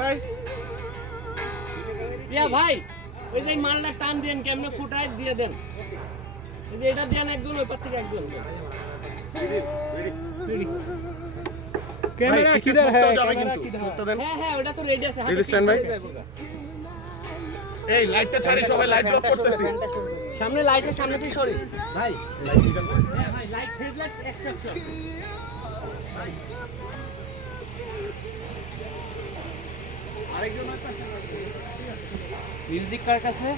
ভাই ভাই ওই যে মালটা টান দেন কেমনে ফুটাই দিয়ে দেন এই যে এটা দেন একজন ওই পার থেকে একজন ক্যামেরা কিধর है যাবে কিন্তু স্মোকটা দেন হ্যাঁ ওটা তো রেডি আছে হাতে স্ট্যান্ড ভাই এই লাইটটা ছাড়ি সবাই লাইট ব্লক করতেছি সামনে লাইটের সামনে তুই সরি ভাই লাইট ঠিক আছে হ্যাঁ ভাই লাইট ফেজ লাইট এক্সট্রা আরেকজন আছে মিউজিক কার কাছে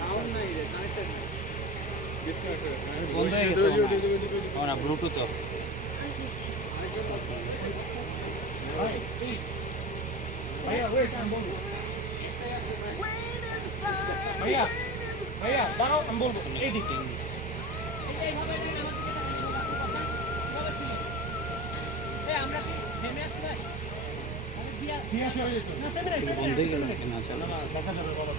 সাউন্ড নাই রে কানেক্টেড বন্ধ হয়ে গেছে আমরা ব্লুটুথ অফ ভাইয়া ওয়েট আমি বলবো ভাইয়া দাঁড়াও আমি বলবো এই দিকে এইভাবে আমরা কি থেমে আছি ভাই বন্ধ হয়ে গেল না দেখা যাবে বাবা